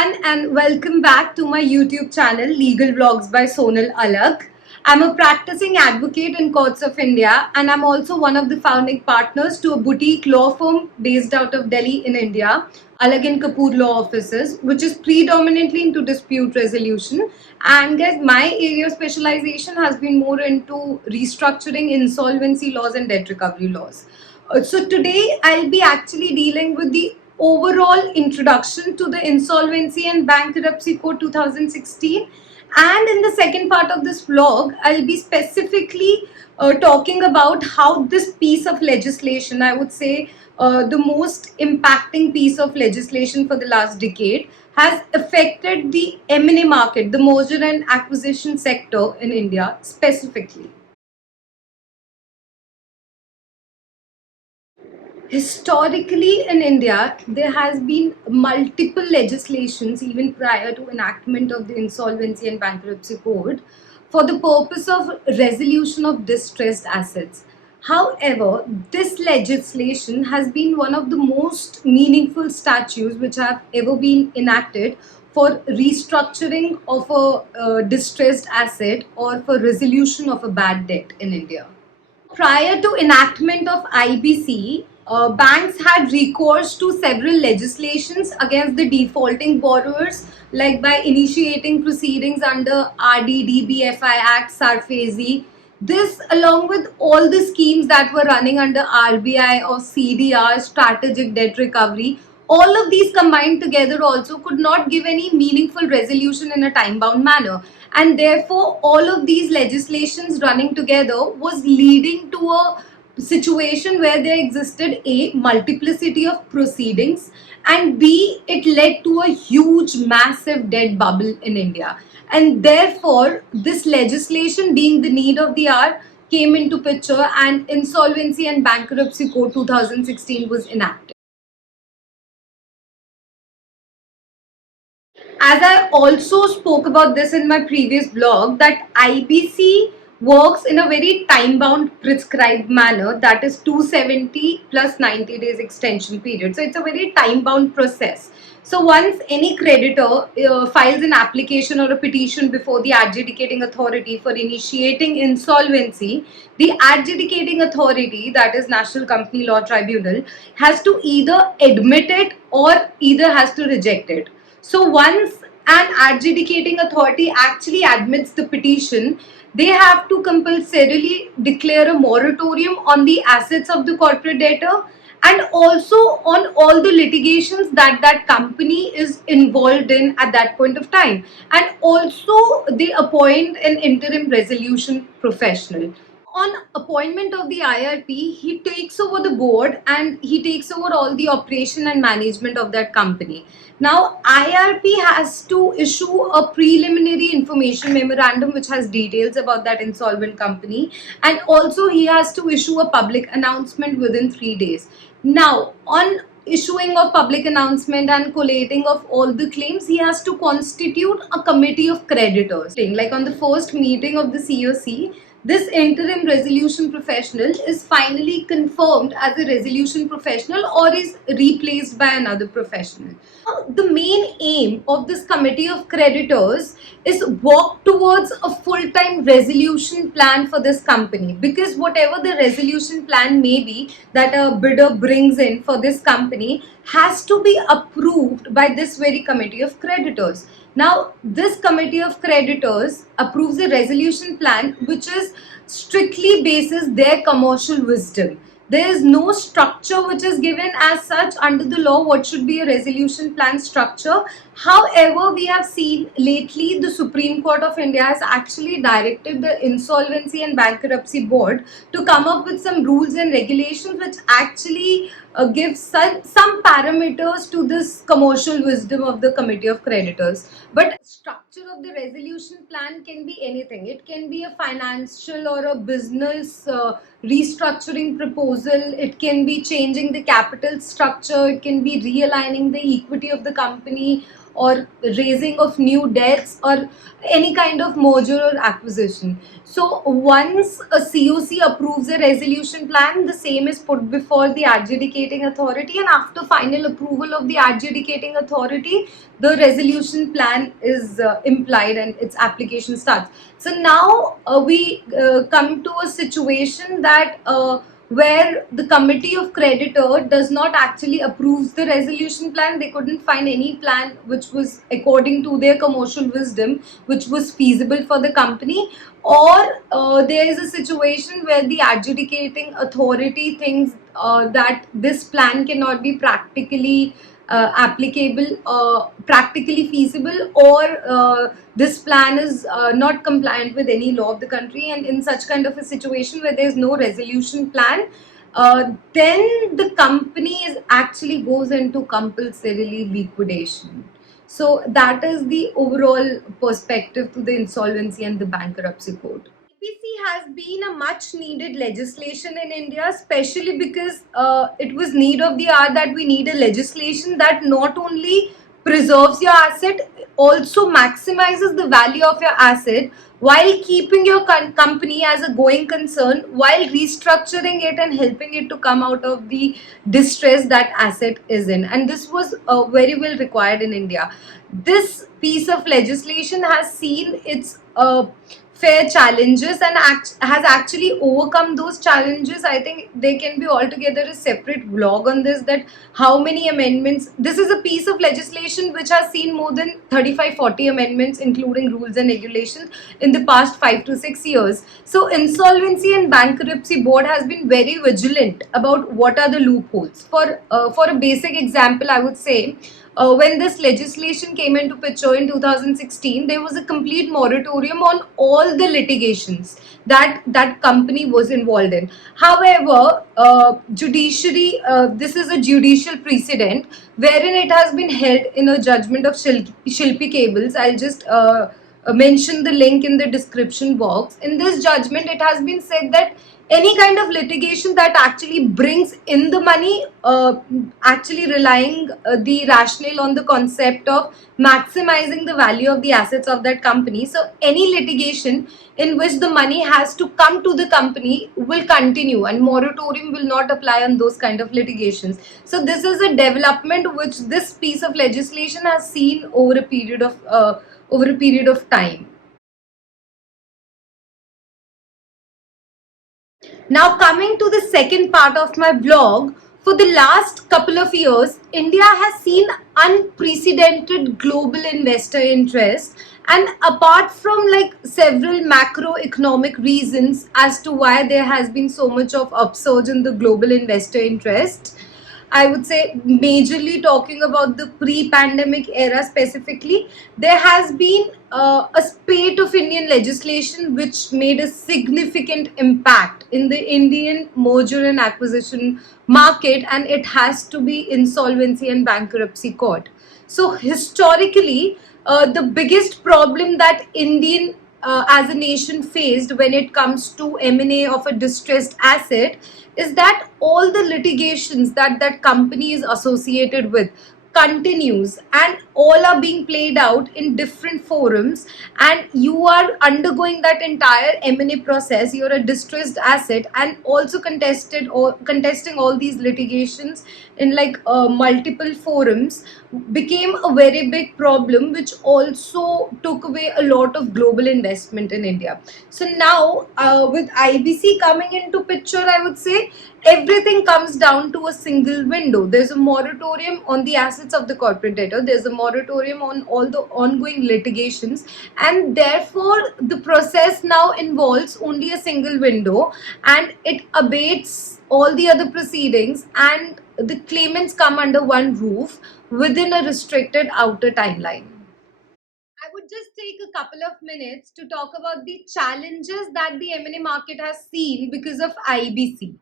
everyone, and welcome back to my YouTube channel, Legal Vlogs by Sonal Alagh. I'm a practicing advocate in courts of India, and I'm also one of the founding partners to a boutique law firm based out of Delhi in India, Alagh&Kapoor Law Offices, which is predominantly into dispute resolution. And guys, my area of specialization has been more into restructuring, insolvency laws, and debt recovery laws. So today I'll be actually dealing with the overall introduction to the Insolvency and Bankruptcy Code 2016, and in the second part of this vlog I'll be specifically talking about how this piece of legislation, I would say the most impacting piece of legislation for the last decade, has affected the M&A market, the merger and acquisition sector in India specifically. Historically in India, there has been multiple legislations even prior to enactment of the Insolvency and Bankruptcy Code for the purpose of resolution of distressed assets. However, this legislation has been one of the most meaningful statutes which have ever been enacted for restructuring of a distressed asset or for resolution of a bad debt in India. Prior to enactment of IBC, banks had recourse to several legislations against the defaulting borrowers, like by initiating proceedings under RDDBFI Act, SARFAESI. This, along with all the schemes that were running under RBI or CDR, Strategic Debt Recovery, all of these combined together also could not give any meaningful resolution in a time-bound manner, and therefore all of these legislations running together was leading to a situation where there existed a multiplicity of proceedings, and B, it led to a huge massive debt bubble in India, and therefore this legislation, being the need of the hour, came into picture and Insolvency and Bankruptcy Code 2016 was enacted. As I also spoke about this in my previous blog, that IBC works in a very time-bound prescribed manner, that is 270 plus 90 days extension period. So it's a very time-bound process. So once any creditor files an application or a petition before the adjudicating authority for initiating insolvency, the adjudicating authority, that is National Company Law Tribunal, has to either admit it or either has to reject it. So once an adjudicating authority actually admits the petition, they have to compulsorily declare a moratorium on the assets of the corporate debtor and also on all the litigations that that company is involved in at that point of time. And also they appoint an interim resolution professional. On appointment of the IRP, he takes over the board and he takes over all the operation and management of that company. Now, IRP has to issue a preliminary information memorandum which has details about that insolvent company, and also he has to issue a public announcement within 3 days. Now, on issuing of public announcement and collating of all the claims, he has to constitute a committee of creditors. Like on the first meeting of the COC, this interim resolution professional is finally confirmed as a resolution professional or is replaced by another professional. The main aim of this committee of creditors is work towards a full-time resolution plan for this company, because whatever the resolution plan may be that a bidder brings in for this company has to be approved by this very committee of creditors. Now, this committee of creditors approves a resolution plan which is strictly basis their commercial wisdom. There is no structure which is given as such under the law what should be a resolution plan structure. However, we have seen lately the Supreme Court of India has actually directed the Insolvency and Bankruptcy Board to come up with some rules and regulations which actually give some parameters to this commercial wisdom of the committee of creditors. But structure of the resolution plan can be anything. It can be a financial or a business restructuring proposal. It can be changing the capital structure. It can be realigning the equity of the company, or raising of new debts or any kind of merger or acquisition. So once a COC approves a resolution plan, the same is put before the adjudicating authority, and after final approval of the adjudicating authority, the resolution plan is implied and its application starts. So now we come to a situation that where the committee of creditor does not actually approve the resolution plan. They couldn't find any plan which was according to their commercial wisdom, which was feasible for the company, or there is a situation where the adjudicating authority thinks that this plan cannot be practically applicable, practically feasible, or this plan is not compliant with any law of the country. And in such kind of a situation where there is no resolution plan, then the company is actually goes into compulsorily liquidation. So that is the overall perspective to the insolvency and the bankruptcy code. IPC has been a much needed legislation in India, especially because it was need of the hour that we need a legislation that not only preserves your asset, also maximizes the value of your asset while keeping your company as a going concern, while restructuring it and helping it to come out of the distress that asset is in. And this was very well required in India. This piece of legislation has seen its fair challenges and has actually overcome those challenges. I think there can be altogether a separate vlog on this, that how many amendments. This is a piece of legislation which has seen more than 35-40 amendments, including rules and regulations, in the past 5 to 6 years. So Insolvency and Bankruptcy Board has been very vigilant about what are the loopholes. For a basic example, I would say, when this legislation came into picture in 2016, there was a complete moratorium on all the litigations that that company was involved in. However, judiciary, this is a judicial precedent wherein it has been held in a judgment of Shilpi Cables. I'll just mention the link in the description box. In this judgment, it has been said that any kind of litigation that actually brings in the money, actually relying the rationale on the concept of maximizing the value of the assets of that company. So any litigation in which the money has to come to the company will continue, and moratorium will not apply on those kind of litigations. So this is a development which this piece of legislation has seen over a period of time. Now, coming to the second part of my vlog, for the last couple of years, India has seen unprecedented global investor interest. And apart from like several macroeconomic reasons as to why there has been so much of upsurge in the global investor interest, I would say, majorly talking about the pre-pandemic era specifically, there has been a spate of Indian legislation which made a significant impact in the Indian merger and acquisition market, and it has to be Insolvency and Bankruptcy Code. So historically, the biggest problem that Indian as a nation faced when it comes to M&A of a distressed asset is that all the litigations that that company is associated with continues, and all are being played out in different forums, and you are undergoing that entire M&A process. You're a distressed asset and also contested or contesting all these litigations in like multiple forums became a very big problem, which also took away a lot of global investment in India. So now with IBC coming into picture, I would say everything comes down to a single window. There's a moratorium on the assets of the corporate debtor, there's a moratorium on all the ongoing litigations, and therefore the process now involves only a single window, and it abates all the other proceedings, and the claimants come under one roof within a restricted outer timeline. I would just take a couple of minutes to talk about the challenges that the M&A market has seen because of IBC.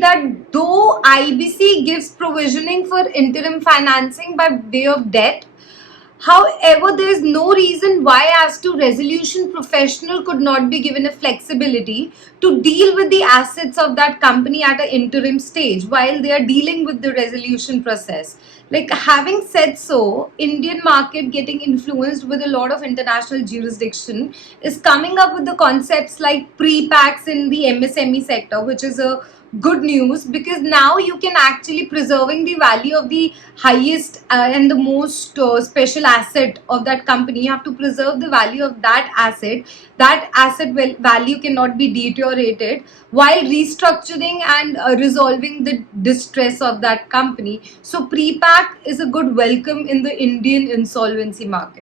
That though IBC gives provisioning for interim financing by way of debt, However, there is no reason why as to resolution professional could not be given a flexibility to deal with the assets of that company at an interim stage while they are dealing with the resolution process. Like, having said so, Indian market getting influenced with a lot of international jurisdiction is coming up with the concepts like pre-packs in the MSME sector, which is a good news because now you can actually preserving the value of the highest and the most special asset of that company. You have to preserve the value of that asset. That asset value cannot be deteriorated while restructuring and resolving the distress of that company. So pre-pack is a good welcome in the Indian insolvency market.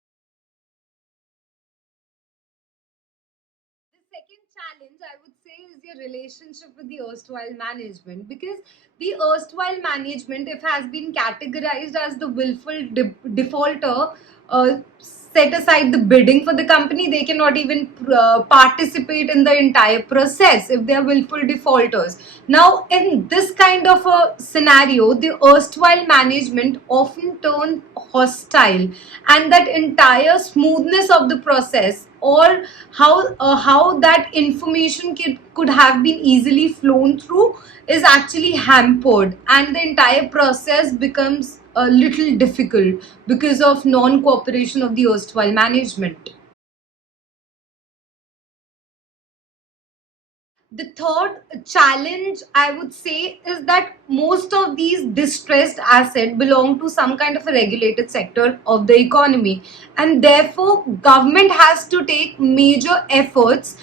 The second challenge, I would say, is your relationship with the erstwhile management, because the erstwhile management, if has been categorized as the willful defaulter, set aside the bidding for the company, they cannot even participate in the entire process if they are willful defaulters. Now, in this kind of a scenario, the erstwhile management often turn hostile, and that entire smoothness of the process, or how that information could have been easily flown through, is actually hampered, and the entire process becomes a little difficult because of non cooperation of the erstwhile management. The third challenge, I would say, is that most of these distressed assets belong to some kind of a regulated sector of the economy, and therefore government has to take major efforts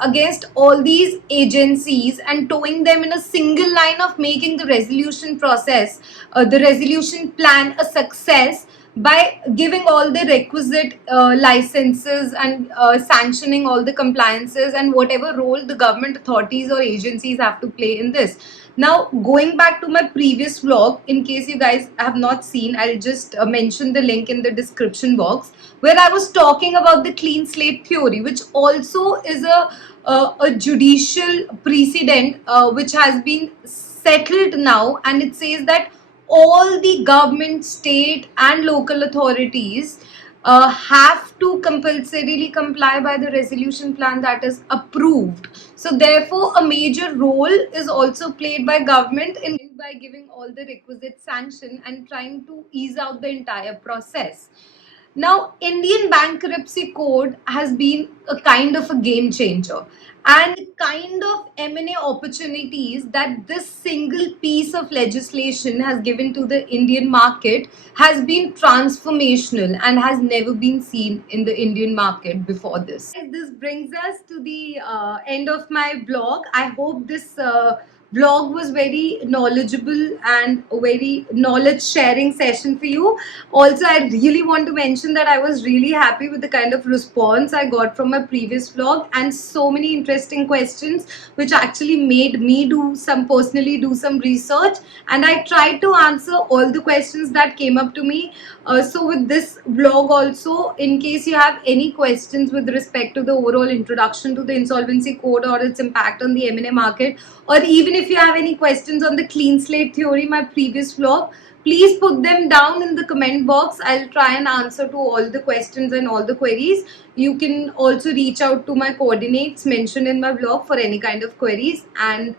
against all these agencies and towing them in a single line of making the resolution process, the resolution plan a success by giving all the requisite licenses and sanctioning all the compliances and whatever role the government authorities or agencies have to play in this. Now, going back to my previous vlog, in case you guys have not seen, I'll just mention the link in the description box, where I was talking about the clean slate theory, which also is a judicial precedent which has been settled now, and it says that all the government, state, and local authorities have to compulsorily comply by the resolution plan that is approved. So, therefore, a major role is also played by government in by giving all the requisite sanction and trying to ease out the entire process. Now, Indian Bankruptcy Code has been a kind of a game changer, and the kind of M&A opportunities that this single piece of legislation has given to the Indian market has been transformational and has never been seen in the Indian market before this. This brings us to the end of my blog. I hope this vlog was very knowledgeable and a very knowledge sharing session for you. Also, I really want to mention that I was really happy with the kind of response I got from my previous vlog, and so many interesting questions which actually made me personally do some research, and I tried to answer all the questions that came up to me. So with this vlog also, in case you have any questions with respect to the overall introduction to the insolvency code or its impact on the M&A market, or even if you have any questions on the clean slate theory, my previous vlog, please put them down in the comment box. I'll try and answer to all the questions and all the queries. You can also reach out to my coordinates mentioned in my blog for any kind of queries. And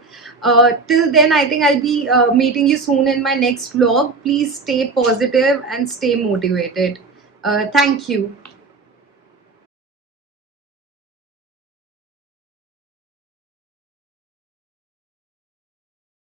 till then, I think I'll be meeting you soon in my next vlog. Please stay positive and stay motivated. Thank you.